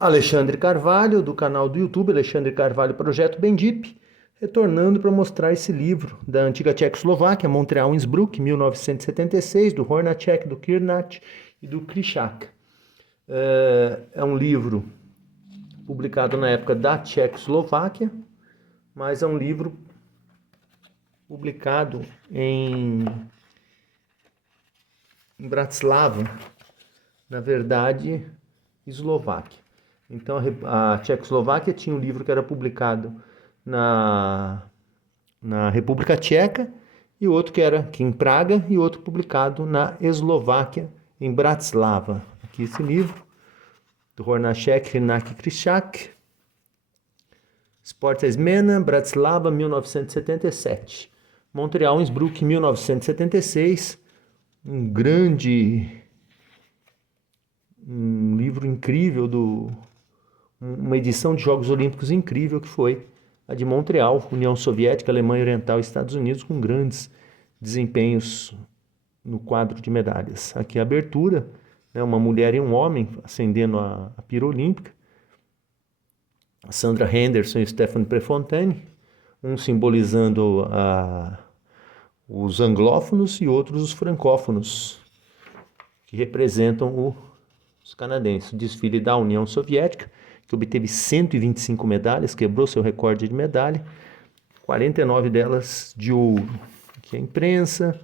Alexandre Carvalho, do canal do YouTube Alexandre Carvalho Projeto Bendip, retornando para mostrar esse livro da antiga Tchecoslováquia, Montreal Innsbruck, 1976, do Hornacek, do Kirnat e do Krychak. É um livro publicado na época da Tchecoslováquia, mas é um livro publicado em Bratislava, na verdade, Eslováquia. Então a Tchecoslováquia tinha um livro que era publicado na República Tcheca e outro que era aqui em Praga e outro publicado na Eslováquia, em Bratislava. Aqui esse livro, do Hornacek, Hrenak e Krychak, Sportesmena, Bratislava, 1977. Montreal, Innsbruck, 1976. Um livro incrível, uma edição de Jogos Olímpicos incrível que foi a de Montreal, União Soviética, Alemanha Oriental e Estados Unidos, com grandes desempenhos no quadro de medalhas. Aqui a abertura, né, uma mulher e um homem acendendo a pira olímpica, a Sandra Henderson e Stéphane Prefontaine, um simbolizando os anglófonos e outros os francófonos, que representam os canadenses. O desfile da União Soviética, que obteve 125 medalhas, quebrou seu recorde de medalha, 49 delas de ouro. Aqui a imprensa,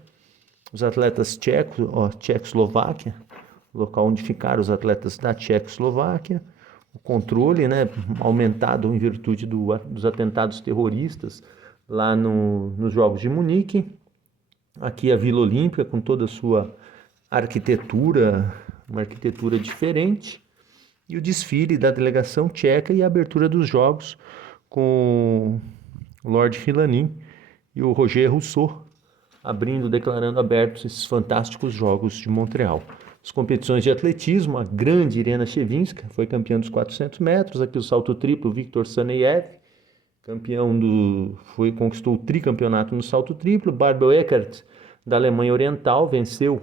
os atletas tchecos, Tchecoslováquia, local onde ficaram os atletas da Tchecoslováquia, o controle, né, aumentado em virtude dos atentados terroristas lá nos Jogos de Munique. Aqui a Vila Olímpica com toda a sua arquitetura, uma arquitetura diferente, e o desfile da delegação tcheca e a abertura dos jogos com o Lord Hilanin e o Roger Rousseau declarando abertos esses fantásticos jogos de Montreal. As competições de atletismo, a grande Irena Shevchenko foi campeã dos 400 metros, aqui o salto triplo, Viktor Saneyev, conquistou o tricampeonato no salto triplo. Barbel Eckert, da Alemanha Oriental, venceu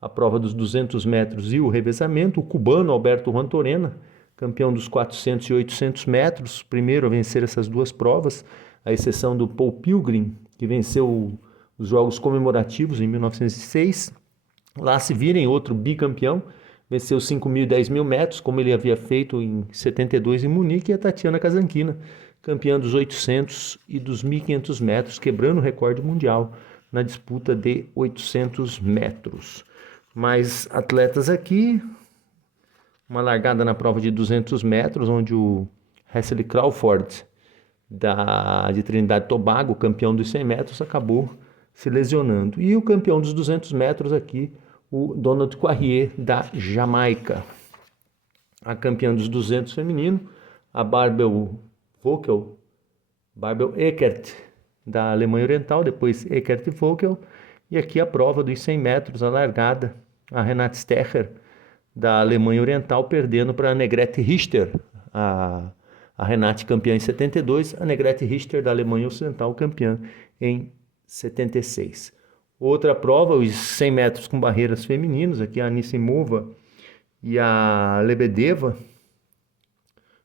a prova dos 200 metros e o revezamento. O cubano Alberto Rantorena, campeão dos 400 e 800 metros, primeiro a vencer essas duas provas, à exceção do Paul Pilgrim, que venceu os Jogos Comemorativos em 1906. Lá se virem, outro bicampeão, venceu 5.000 e 10.000 metros, como ele havia feito em 72 em Munique, e a Tatiana Kazankina, campeã dos 800 e dos 1.500 metros, quebrando o recorde mundial na disputa de 800 metros. Mais atletas aqui, uma largada na prova de 200 metros, onde o Wesley Crawford, de Trinidad e Tobago, campeão dos 100 metros, acabou se lesionando. E o campeão dos 200 metros aqui, o Donald Poirier, da Jamaica. A campeã dos 200 feminino, a Barbel Eckert, da Alemanha Oriental, depois Eckert e Vogel. E aqui a prova dos 100 metros, a largada, a Renate Stecher, da Alemanha Oriental, perdendo para a Negrete Richter, a Renate campeã em 72, a Negrete Richter, da Alemanha Ocidental, campeã em 76. Outra prova, os 100 metros com barreiras femininos, aqui a Anisimova e a Lebedeva,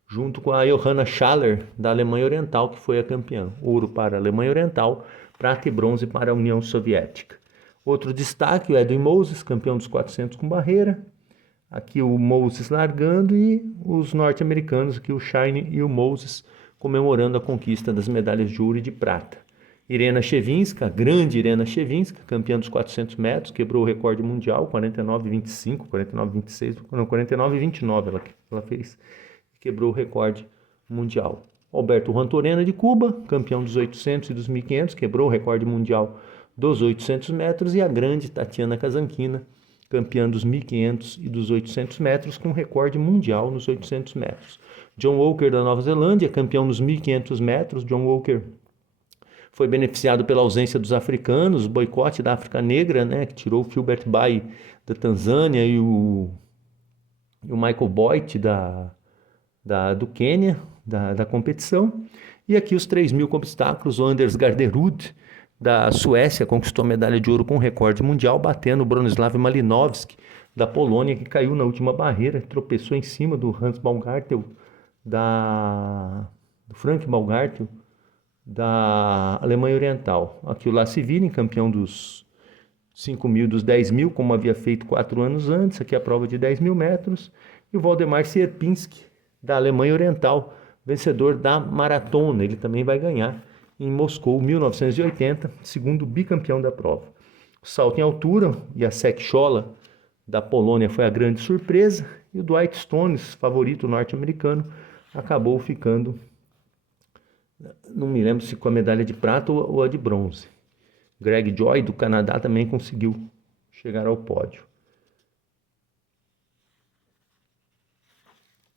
junto com a Johanna Schaller, da Alemanha Oriental, que foi a campeã. Ouro para a Alemanha Oriental, prata e bronze para a União Soviética. Outro destaque, o Edwin Moses, campeão dos 400 com barreira. Aqui o Moses largando e os norte-americanos, aqui o Shine e o Moses, comemorando a conquista das medalhas de ouro e de prata. Irena Shevchenko, a grande Irena Shevchenko, campeã dos 400 metros, quebrou o recorde mundial, 49,25, 49,26, não, 49,29 ela fez. Quebrou o recorde mundial. Alberto Rantorena, de Cuba, campeão dos 800 e dos 1.500, quebrou o recorde mundial dos 800 metros. E a grande Tatiana Kazankina, campeã dos 1.500 e dos 800 metros, com recorde mundial nos 800 metros. John Walker, da Nova Zelândia, campeão nos 1.500 metros. John Walker foi beneficiado pela ausência dos africanos, o boicote da África Negra, né, que tirou o Filbert Bayi da Tanzânia e o Michael Boyd do Quênia, da competição. E aqui os 3.000 com obstáculos, o Anders Garderud, da Suécia, conquistou a medalha de ouro com recorde mundial, batendo o Bronislav Malinovski, da Polônia, que caiu na última barreira, tropeçou em cima do Hans Baumgartel, do Frank Baumgartel, da Alemanha Oriental. Aqui o Lassi-Viren, campeão dos 5.000 dos 10.000, como havia feito 4 anos antes. Aqui a prova de 10.000 metros. E o Waldemar Sierpinski, da Alemanha Oriental, vencedor da maratona. Ele também vai ganhar em Moscou, 1980, segundo bicampeão da prova. O salto em altura, Jacek Schola, da Polônia, foi a grande surpresa. E o Dwight Stones, favorito norte-americano, acabou ficando, não me lembro se com a medalha de prata ou a de bronze. Greg Joy, do Canadá, também conseguiu chegar ao pódio.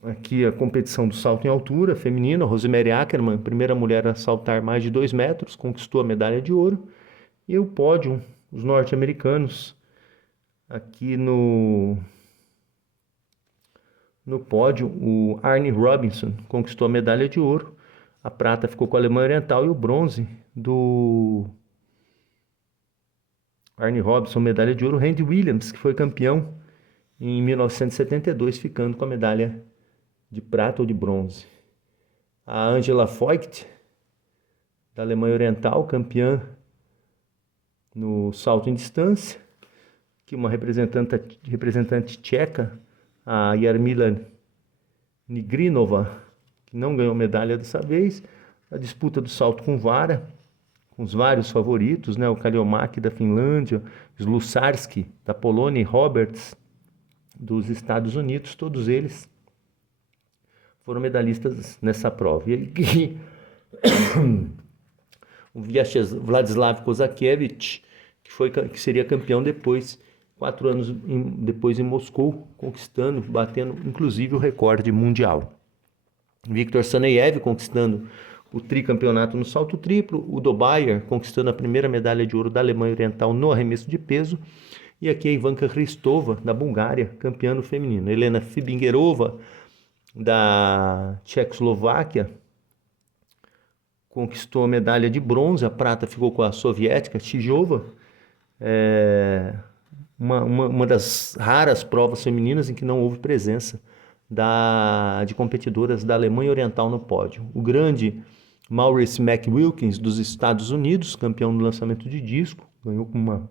Aqui a competição do salto em altura feminina. Rosemary Ackerman, primeira mulher a saltar mais de 2 metros, conquistou a medalha de ouro. E o pódio, os norte-americanos. Aqui no pódio, o Arne Robinson conquistou a medalha de ouro. A prata ficou com a Alemanha Oriental e o bronze do Arne Robinson, medalha de ouro. Randy Williams, que foi campeão em 1972, ficando com a medalha de prata ou de bronze. A Angela Voigt, da Alemanha Oriental, campeã no salto em distância. Aqui uma representante tcheca, a Jarmila Nigrinova, que não ganhou medalha dessa vez. A disputa do salto com vara, com os vários favoritos, né? O Kaliomak, da Finlândia, Slusarski, da Polônia, e Roberts, dos Estados Unidos. Todos eles foram medalhistas nessa prova. E o Vladislav Kozakiewicz, que seria campeão depois, 4 anos depois em Moscou, conquistando, batendo inclusive o recorde mundial. Viktor Saneyev conquistando o tricampeonato no salto triplo, o Dobayer conquistando a primeira medalha de ouro da Alemanha Oriental no arremesso de peso, e aqui a Ivanka Hristova, da Bulgária, campeã no feminino. Helena Fibingerova, da Tchecoslováquia, conquistou a medalha de bronze. A prata ficou com a soviética Chijova. Uma das raras provas femininas em que não houve presença de competidoras da Alemanha Oriental no pódio. O grande Maurice McWilkins, dos Estados Unidos, campeão no lançamento de disco, ganhou com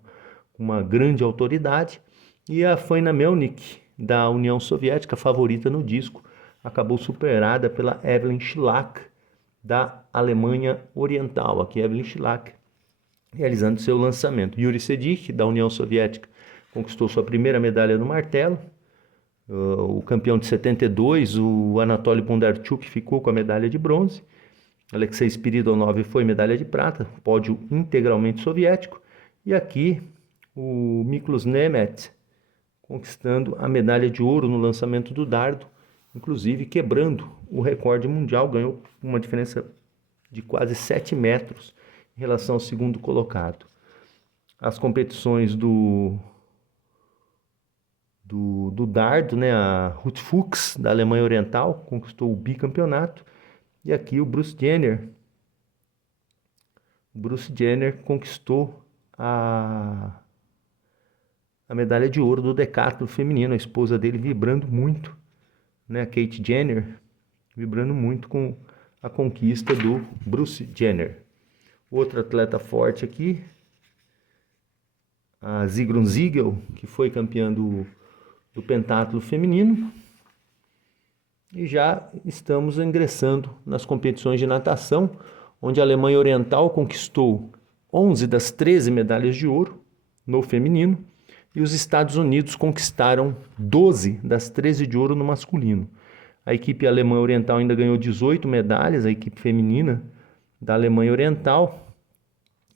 uma grande autoridade. E a Faina Melnik, da União Soviética, favorita no disco, acabou superada pela Evelyn Schilak, da Alemanha Oriental. Aqui Evelyn Schilak realizando seu lançamento. Yuri Sedik, da União Soviética, conquistou sua primeira medalha no martelo. O campeão de 72, o Anatoly Bondarchuk, ficou com a medalha de bronze. Alexei Spiridonov foi medalha de prata, pódio integralmente soviético. E aqui o Miklos Nemeth conquistando a medalha de ouro no lançamento do dardo, inclusive quebrando o recorde mundial, ganhou uma diferença de quase 7 metros em relação ao segundo colocado. As competições do dardo, né? A Ruth Fuchs, da Alemanha Oriental, conquistou o bicampeonato. E aqui o Bruce Jenner conquistou a medalha de ouro do decathlon feminino. A esposa dele vibrando muito, né? A Kate Jenner vibrando muito com a conquista do Bruce Jenner. Outro atleta forte aqui, a Sigrun Ziegel, que foi campeã do pentatlo feminino. E já estamos ingressando nas competições de natação, onde a Alemanha Oriental conquistou 11 das 13 medalhas de ouro no feminino, e os Estados Unidos conquistaram 12 das 13 de ouro no masculino. A equipe alemã oriental ainda ganhou 18 medalhas, a equipe feminina da Alemanha Oriental,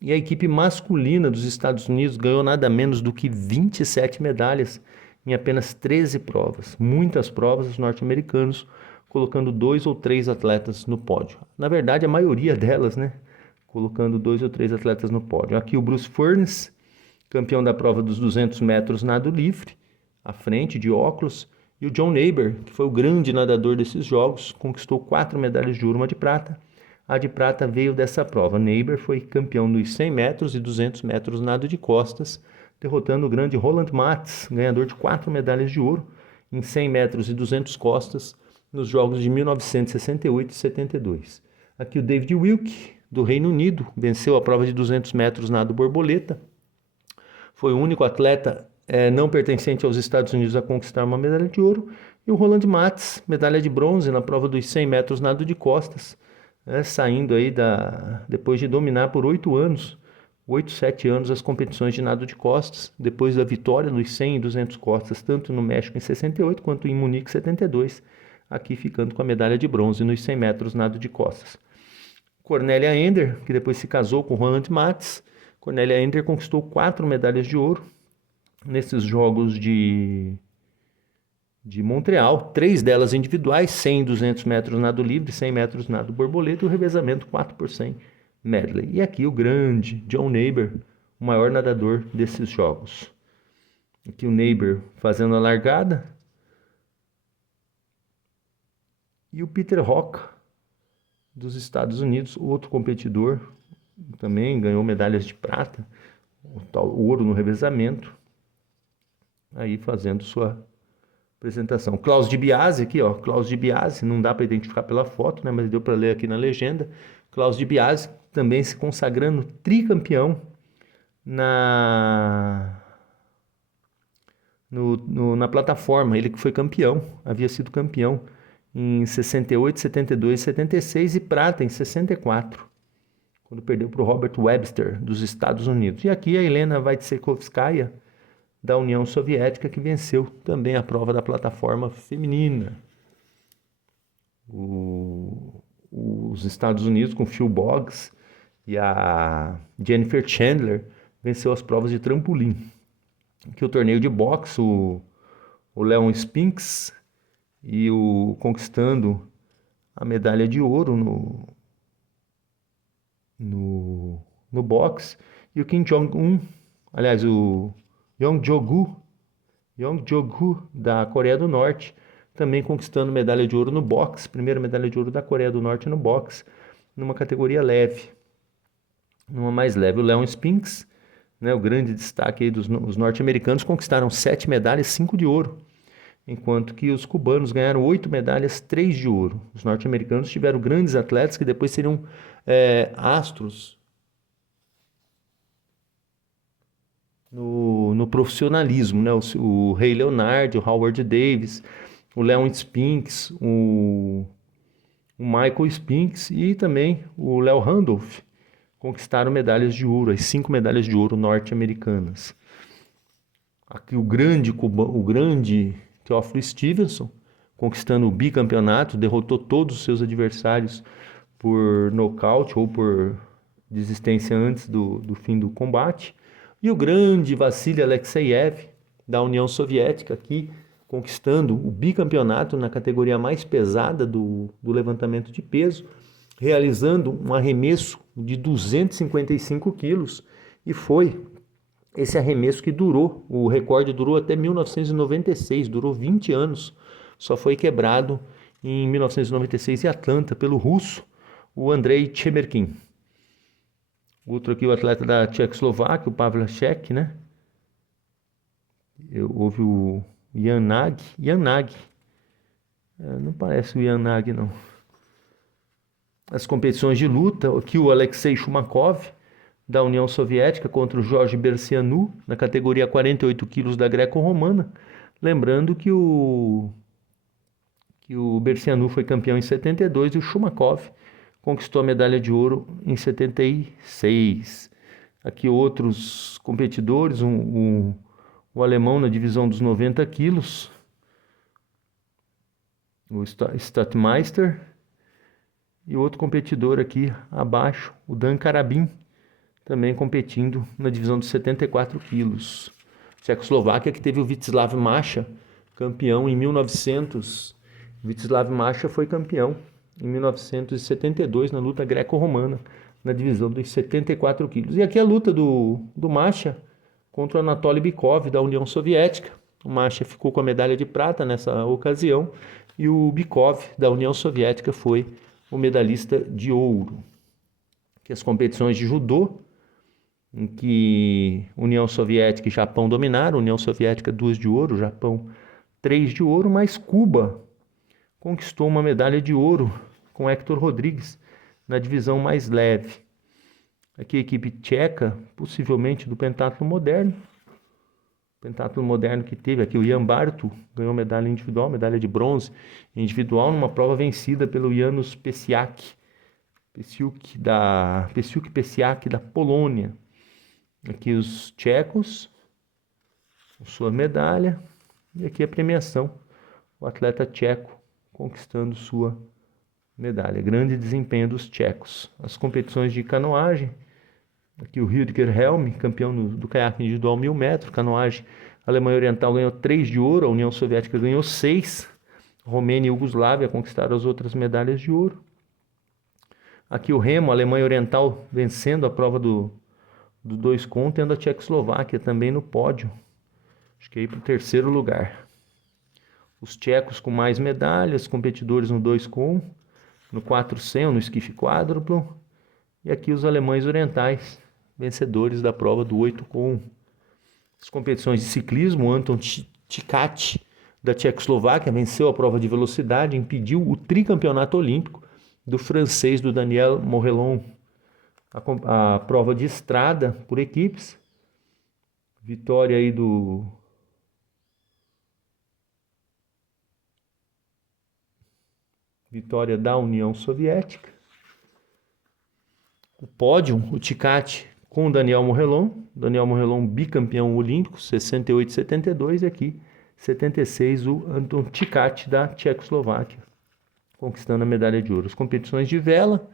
e a equipe masculina dos Estados Unidos ganhou nada menos do que 27 medalhas em apenas 13 provas. Muitas provas, os norte-americanos colocando 2 ou 3 atletas no pódio. Na verdade, a maioria delas, né? Colocando 2 ou 3 atletas no pódio. Aqui o Bruce Furniss, campeão da prova dos 200 metros nado livre, à frente, de óculos. E o John Naber, que foi o grande nadador desses jogos, conquistou 4 medalhas de ouro, uma de prata. A de prata veio dessa prova. Naber foi campeão nos 100 metros e 200 metros nado de costas, derrotando o grande Roland Matthes, ganhador de 4 medalhas de ouro em 100 metros e 200 costas nos Jogos de 1968 e 72. Aqui o David Wilk, do Reino Unido, venceu a prova de 200 metros nado borboleta. Foi o único atleta não pertencente aos Estados Unidos a conquistar uma medalha de ouro. E o Roland Matthes, medalha de bronze na prova dos 100 metros nado de costas, saindo aí depois de dominar por 7 anos as competições de nado de costas, depois da vitória nos 100 e 200 costas, tanto no México em 68 quanto em Munique em 72, aqui ficando com a medalha de bronze nos 100 metros nado de costas. Cornélia Ender, que depois se casou com Roland Matthes. Cornélia Ender conquistou 4 medalhas de ouro nesses Jogos de Montreal, 3 delas individuais, 100 e 200 metros nado livre, 100 metros nado borboleta e o revezamento 4 por 100 medley. E aqui o grande John Naber, o maior nadador desses Jogos. Aqui o Naber fazendo a largada. E o Peter Hock, dos Estados Unidos, outro competidor, também ganhou medalhas de prata, o ouro no revezamento, aí fazendo sua apresentação. Klaus DiBiase aqui, ó, Klaus DiBiase, não dá para identificar pela foto, né, mas deu para ler aqui na legenda. Klaus DiBiase também se consagrando tricampeão na plataforma, ele que foi campeão, havia sido campeão em 68, 72, 76 e prata em 64, quando perdeu para o Robert Webster, dos Estados Unidos. E aqui a Helena Vaitsekovskaya, da União Soviética, que venceu também a prova da plataforma feminina. Os Estados Unidos, com Phil Boggs e a Jennifer Chandler, venceu as provas de trampolim. Aqui o torneio de boxe, o Leon Spinks conquistando a medalha de ouro no boxe, e o Kim Jong-un, aliás, o Yong Jo-gu da Coreia do Norte, também conquistando medalha de ouro no boxe, primeira medalha de ouro da Coreia do Norte no boxe, numa categoria leve, numa mais leve. O Leon Spinks, né, o grande destaque aí dos norte-americanos, conquistaram 7 medalhas, 5 de ouro, enquanto que os cubanos ganharam 8 medalhas, 3 de ouro. Os norte-americanos tiveram grandes atletas que depois seriam astros no profissionalismo, né? O Ray Leonard, o Howard Davis, o Leon Spinks, o Michael Spinks e também o Leo Randolph conquistaram medalhas de ouro, as 5 medalhas de ouro norte-americanas. Aqui o grande Theophilus Stevenson, conquistando o bicampeonato, derrotou todos os seus adversários por nocaute ou por desistência antes do fim do combate. E o grande Vassily Alexeyev, da União Soviética, aqui conquistando o bicampeonato na categoria mais pesada do levantamento de peso, realizando um arremesso de 255 quilos, e foi esse arremesso que o recorde durou até 1996, durou 20 anos, só foi quebrado em 1996 em Atlanta pelo russo, o Andrei Chemerkin. Outro aqui, o atleta da Tchecoslováquia, o Pavlacek, né? Houve o Jan Nagy, não parece o Jan Nagy, não. As competições de luta, aqui o Alexei Shumakov, da União Soviética, contra o George Bersianu, na categoria 48 quilos da greco-romana. Lembrando que o Bersianu foi campeão em 72 e o Shumakov conquistou a medalha de ouro em 76. Aqui outros competidores, o alemão na divisão dos 90 quilos, o Statmeister, e outro competidor aqui abaixo, o Dan Karabin, também competindo na divisão dos 74 quilos. Tchecoslováquia, que teve o Vítězslav Mácha, campeão em 1900. Vítězslav Mácha foi campeão em 1972 na luta greco-romana, na divisão dos 74 quilos. E aqui a luta do Mácha contra o Anatoly Bykov, da União Soviética. O Mácha ficou com a medalha de prata nessa ocasião e o Bykov, da União Soviética, foi o medalhista de ouro. Que as competições de judô, em que União Soviética e Japão dominaram. União Soviética 2 de ouro, Japão 3 de ouro, mas Cuba conquistou uma medalha de ouro com Héctor Rodrigues na divisão mais leve. Aqui a equipe tcheca, possivelmente do pentatlo moderno. Pentatlo moderno que teve aqui o Jan Bartu, ganhou medalha individual, medalha de bronze individual numa prova vencida pelo Janusz Pesiak da Polônia. Aqui os tchecos, com sua medalha, e aqui a premiação, o atleta tcheco conquistando sua medalha. Grande desempenho dos tchecos. As competições de canoagem, aqui o Rüdiger Helm, campeão do caiaque individual 1000 metros, canoagem, a Alemanha Oriental ganhou 3 de ouro, a União Soviética ganhou 6, Romênia e Iugoslávia conquistaram as outras medalhas de ouro. Aqui o remo, a Alemanha Oriental vencendo a prova do 2 com, tendo a Tchecoslováquia também no pódio. Acho que aí para o terceiro lugar. Os tchecos com mais medalhas, competidores no 2 com, no 400, no esquife quádruplo. E aqui os alemães orientais, vencedores da prova do 8 com. As competições de ciclismo, Anton Ticati, da Tchecoslováquia, venceu a prova de velocidade, impediu o tricampeonato olímpico do francês, do Daniel Morellon. A prova de estrada por equipes, vitória aí vitória da União Soviética. O pódio, o Ticati com o Daniel Morellon bicampeão olímpico, 68 e 72, e aqui 76 o Anton Ticati da Tchecoslováquia, conquistando a medalha de ouro. As competições de vela,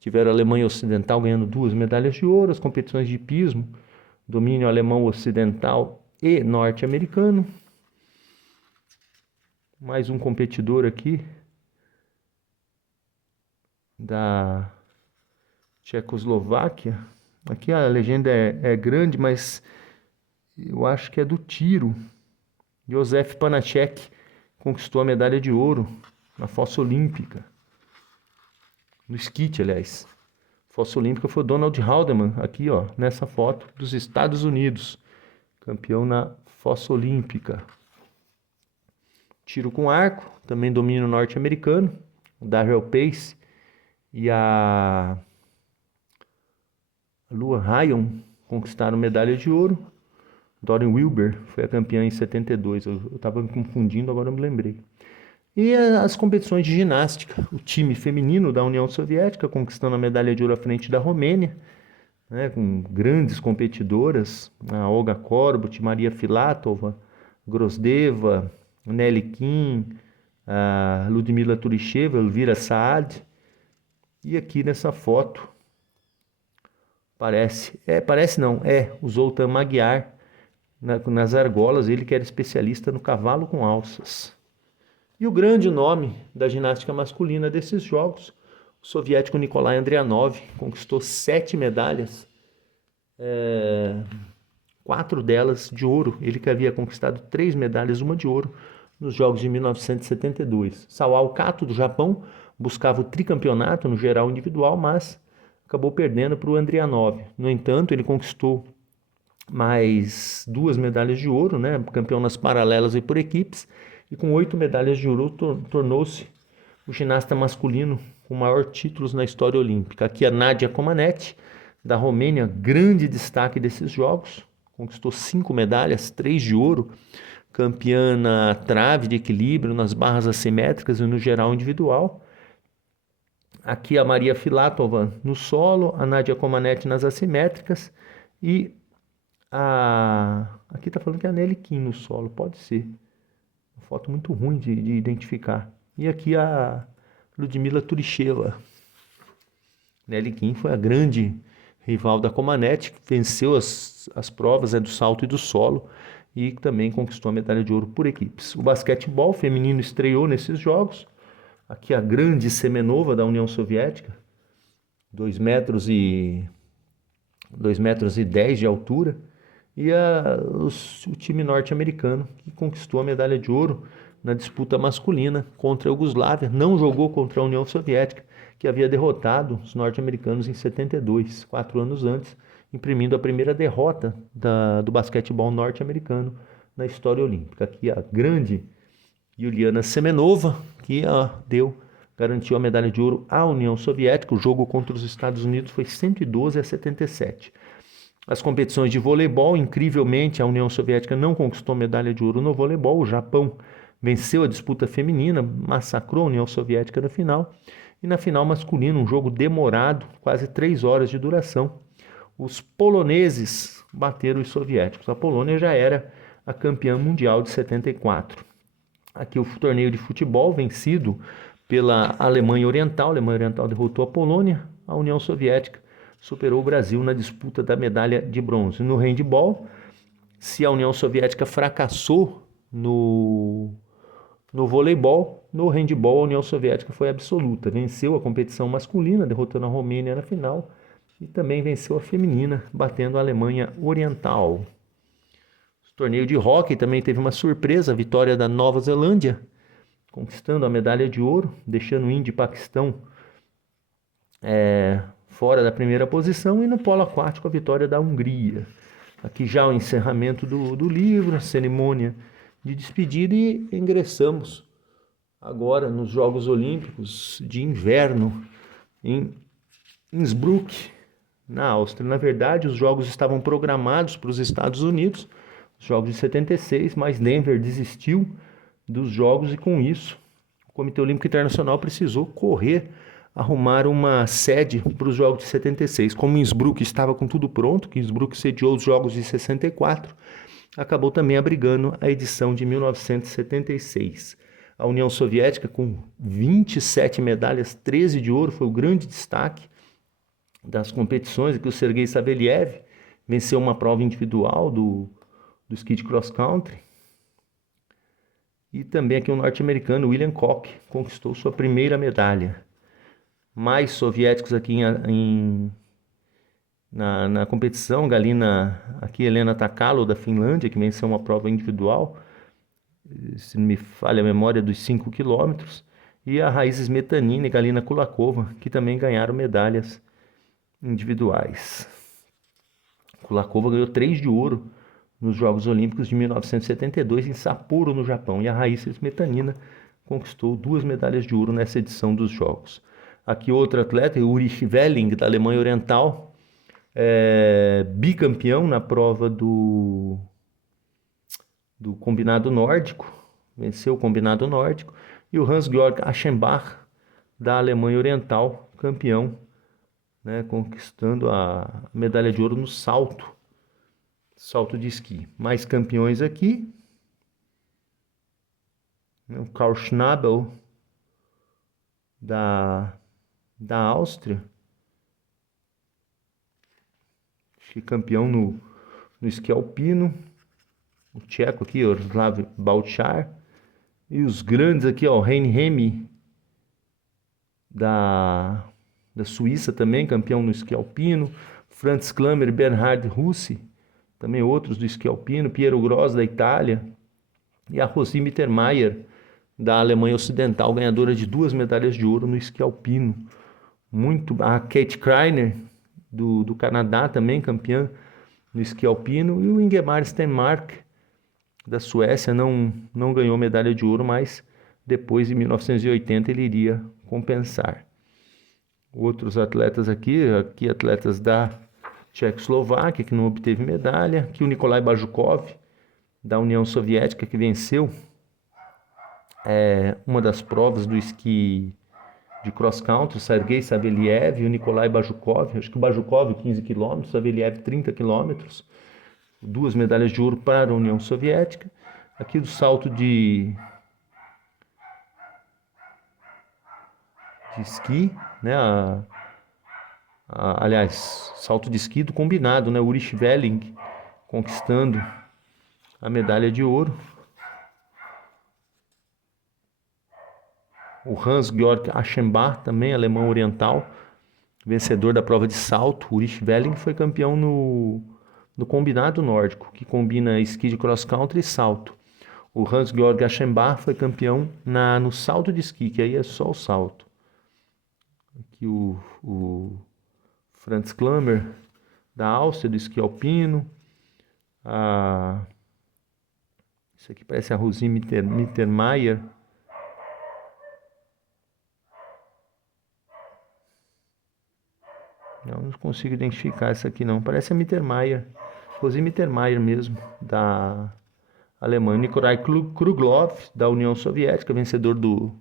tiveram a Alemanha Ocidental ganhando 2 medalhas de ouro. As competições de hipismo, domínio alemão ocidental e norte-americano. Mais um competidor aqui da Tchecoslováquia. Aqui a legenda é grande, mas eu acho que é do tiro. Józef Panacek conquistou a medalha de ouro na fossa olímpica. No skate, aliás. Fossa olímpica foi o Donald Haldeman, aqui ó, nessa foto, dos Estados Unidos. Campeão na fossa olímpica. Tiro com arco, também domínio norte-americano. O Darrell Pace e a Lua Ryan conquistaram medalha de ouro. Doreen Wilber foi a campeã em 72. Eu estava me confundindo, agora eu me lembrei. E as competições de ginástica. O time feminino da União Soviética conquistando a medalha de ouro à frente da Romênia, né, com grandes competidoras, a Olga Korbut, Maria Filatova, Grosdeva, Nelly Kim, a Ludmila Turisheva, Elvira Saad. E aqui nessa foto o Zoltan Magyar nas argolas, ele que era especialista no cavalo com alças. E o grande nome da ginástica masculina desses jogos, o soviético Nikolai Andrianov, conquistou 7 medalhas, 4 delas de ouro. Ele que havia conquistado 3 medalhas, uma de ouro, nos Jogos de 1972. Sawao Kato, do Japão, buscava o tricampeonato no geral individual, mas acabou perdendo para o Andrianov. No entanto, ele conquistou mais 2 medalhas de ouro, né? Campeão nas paralelas e por equipes, e com 8 medalhas de ouro tornou-se o ginasta masculino com maior títulos na história olímpica. Aqui a Nadia Comaneci, da Romênia, grande destaque desses jogos, conquistou 5 medalhas, 3 de ouro, campeã na trave de equilíbrio, nas barras assimétricas e no geral individual. Aqui a Maria Filatova no solo, a Nadia Comaneci nas assimétricas e aqui está falando que é a Nelly Kim no solo, pode ser. Uma foto muito ruim de identificar. E aqui a Ludmila Turisheva. Nelly Kim foi a grande rival da Comaneci, que venceu as provas do salto e do solo e também conquistou a medalha de ouro por equipes. O basquetebol feminino estreou nesses jogos. Aqui a grande Semenova da União Soviética, 2 metros e 10 de altura, e o time norte-americano que conquistou a medalha de ouro na disputa masculina contra a Iugoslávia. Não jogou contra a União Soviética, que havia derrotado os norte-americanos em 72, 4 anos antes, imprimindo a primeira derrota do basquetebol norte-americano na história olímpica. Aqui a grande Yuliana Semenova, que garantiu a medalha de ouro à União Soviética. O jogo contra os Estados Unidos foi 112-77. As competições de voleibol, incrivelmente, a União Soviética não conquistou medalha de ouro no voleibol. O Japão venceu a disputa feminina, massacrou a União Soviética na final. E na final masculina, um jogo demorado, quase 3 horas de duração, os poloneses bateram os soviéticos. A Polônia já era a campeã mundial de 74. Aqui o torneio de futebol vencido pela Alemanha Oriental. A Alemanha Oriental derrotou a Polônia. A União Soviética superou o Brasil na disputa da medalha de bronze. No handebol, se a União Soviética fracassou no voleibol, no handebol a União Soviética foi absoluta. Venceu a competição masculina, derrotando a Romênia na final, e também venceu a feminina, batendo a Alemanha Oriental. O torneio de hóquei também teve uma surpresa, a vitória da Nova Zelândia, conquistando a medalha de ouro, deixando o Índia e Paquistão fora da primeira posição, e no polo aquático a vitória da Hungria. Aqui já o encerramento do livro, a cerimônia de despedida, e ingressamos agora nos Jogos Olímpicos de Inverno em Innsbruck, na Áustria. Na verdade, os Jogos estavam programados para os Estados Unidos, os Jogos de 76, mas Denver desistiu dos Jogos e com isso o Comitê Olímpico Internacional precisou arrumar uma sede para os Jogos de 76. Como Innsbruck estava com tudo pronto, que Innsbruck sediou os Jogos de 64, acabou também abrigando a edição de 1976. A União Soviética, com 27 medalhas, 13 de ouro, foi o grande destaque das competições. Aqui o Sergei Saveliev venceu uma prova individual do esqui de cross country. E também aqui o norte-americano William Koch conquistou sua primeira medalha. Mais soviéticos aqui na competição, Helena Takalo, da Finlândia, que venceu uma prova individual, se não me falha a memória, dos 5 quilômetros, e a Raíssa Smetanina e Galina Kulakova, que também ganharam medalhas individuais. Kulakova ganhou 3 de ouro nos Jogos Olímpicos de 1972 em Sapporo, no Japão, e a Raíssa Smetanina conquistou 2 medalhas de ouro nessa edição dos Jogos. Aqui outro atleta, Ulrich Welling, da Alemanha Oriental, bicampeão na prova do combinado nórdico, venceu o combinado nórdico, e o Hans-Georg Aschenbach, da Alemanha Oriental, campeão, conquistando a medalha de ouro no salto de esqui. Mais campeões aqui, o Karl Schnabel, da Áustria, acho que campeão no esqui alpino. O tcheco aqui, Orslav Balchar, e os grandes aqui, Rein Hemi, da Suíça também, campeão no esqui alpino. Franz Klammer e Bernhard Russi, também outros do esqui alpino. Piero Gross, da Itália, e a Rosi Mittermeier, da Alemanha Ocidental, ganhadora de 2 medalhas de ouro no esqui alpino. A Kate Kreiner, do Canadá, também campeã no esqui alpino, e o Ingemar Stenmark, da Suécia, não ganhou medalha de ouro, mas depois, em 1980, ele iria compensar. Outros atletas aqui atletas da Tchecoslováquia, que não obteve medalha. Aqui o Nikolai Bajukov, da União Soviética, que venceu uma das provas do esqui de cross country, o Sergei Saveliev e o Nikolai Bajukov. Acho que o Bajukov 15 km, o Saveliev 30 km. 2 medalhas de ouro para a União Soviética. Aqui do salto de esqui, aliás, salto de esqui do combinado, Ulrich Welling conquistando a medalha de ouro. O Hans-Georg Aschenbach, também alemão oriental, vencedor da prova de salto. O Ulrich Welling foi campeão no combinado nórdico, que combina esqui de cross country e salto. O Hans-Georg Aschenbach foi campeão no salto de esqui, que aí é só o salto. Aqui o Franz Klammer, da Áustria, do esqui alpino. Isso aqui parece a Rosi Mittermeier. Não consigo identificar essa aqui não. Parece a Mittermeier. Rosi Mittermeier mesmo, da Alemanha. Nikolai Kruglov, da União Soviética, vencedor do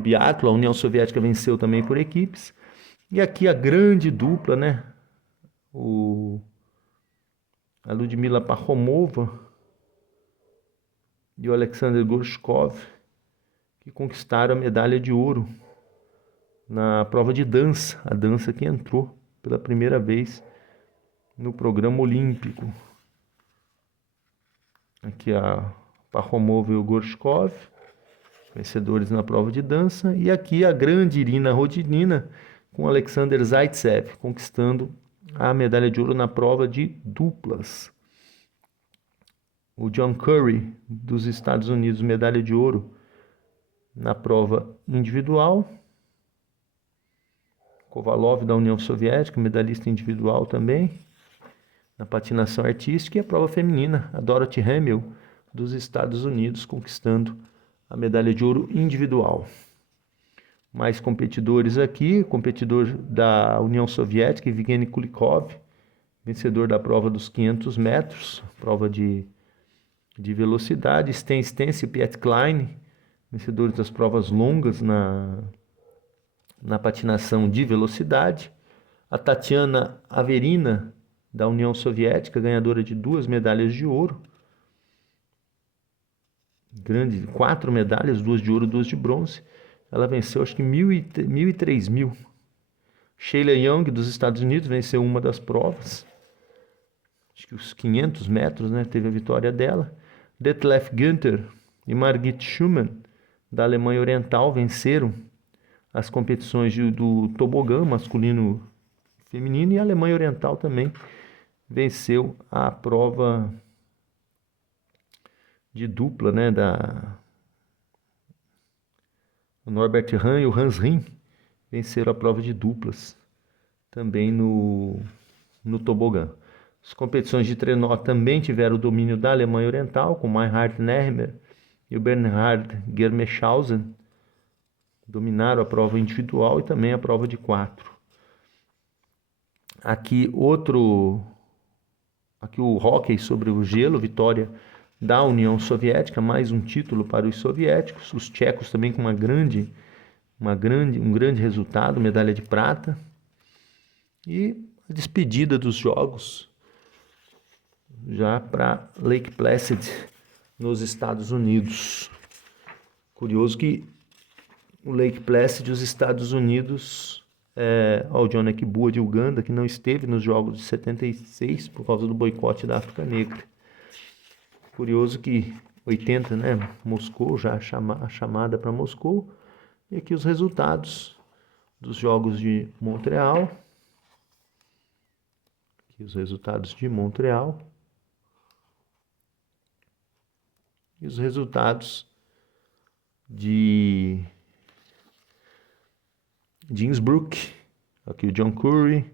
biatlo. A União Soviética venceu também por equipes. E aqui a grande dupla, né? A Ludmila Parkhomova e o Alexander Gorshkov, que conquistaram a medalha de ouro na prova de dança. A dança que entrou pela primeira vez no programa olímpico. Aqui a Parkhomova e o Gorshkov, vencedores na prova de dança. E aqui a grande Irina Rodinina com Alexander Zaitsev, conquistando a medalha de ouro na prova de duplas. O John Curry, dos Estados Unidos, medalha de ouro na prova individual. Kovalov, da União Soviética, medalhista individual também, na patinação artística. E a prova feminina, a Dorothy Hamill, dos Estados Unidos, conquistando a medalha de ouro individual. Mais competidores aqui, competidor da União Soviética, Evgeny Kulikov, vencedor da prova dos 500 metros, prova de velocidade. Sten Stens e Piet Klein, vencedores das provas longas na patinação de velocidade. A Tatiana Averina, da União Soviética, ganhadora de 2 medalhas de ouro. 4 medalhas, 2 de ouro, 2 de bronze. Ela venceu acho que 1.000 e 3.000. Sheila Young, dos Estados Unidos, venceu uma das provas. Acho que os 500 metros, né? Teve a vitória dela. Detlef Günther e Margit Schumann, da Alemanha Oriental, venceram as competições do tobogã masculino e feminino. E a Alemanha Oriental também venceu a prova de dupla, né? O Norbert Hahn e o Hans Riem venceram a prova de duplas também no tobogã. As competições de trenó também tiveram o domínio da Alemanha Oriental, com Meinhard Nermer e o Bernhard Germeshausen. Dominaram a prova individual e também a prova de 4. Aqui o hóquei sobre o gelo, vitória da União Soviética, mais um título para os soviéticos. Os tchecos também com um grande resultado, medalha de prata. E a despedida dos jogos já para Lake Placid, nos Estados Unidos. Curioso que o Lake Placid, os Estados Unidos, o John Ekbua de Uganda, que não esteve nos Jogos de 76 por causa do boicote da África Negra. Curioso que 80, né, Moscou, já a chamada para Moscou. E aqui os resultados dos Jogos de Montreal. Aqui os resultados de Montreal. E os resultados de Innsbruck. Aqui o John Curry,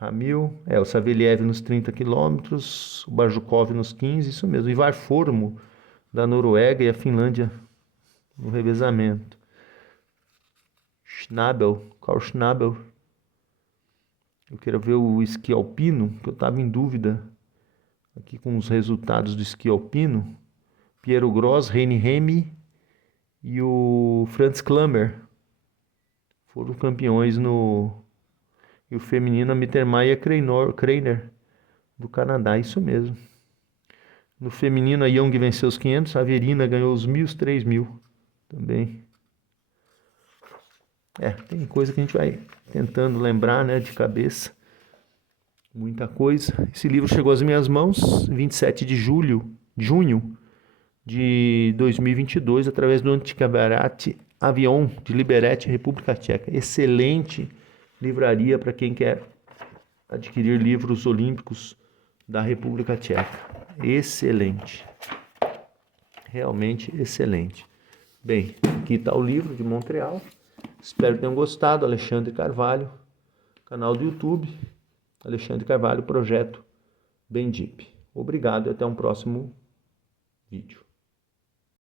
Hamill, o Saveliev nos 30 quilômetros, o Barjukov nos 15, isso mesmo. Ivar Formo, da Noruega, e a Finlândia no revezamento. Carl Schnabel. Eu quero ver o esqui alpino, que eu estava em dúvida aqui com os resultados do esqui alpino. Piero Gross, Reini Remy e o Franz Klammer foram campeões e o feminino, a Mittermeier Kreiner, do Canadá, isso mesmo. No feminino, a Young venceu os 500, a Averina ganhou os 1.000 e 3.000 também. Tem coisa que a gente vai tentando lembrar, né, de cabeça. Muita coisa. Esse livro chegou às minhas mãos 27 de junho de 2022, através do Antiquariat Avion de Liberec, República Tcheca. Excelente livraria para quem quer adquirir livros olímpicos da República Tcheca. Excelente. Realmente excelente. Bem, aqui está o livro de Montreal. Espero que tenham gostado. Alexandre Carvalho, canal do YouTube. Alexandre Carvalho, projeto Bendip. Obrigado e até um próximo vídeo.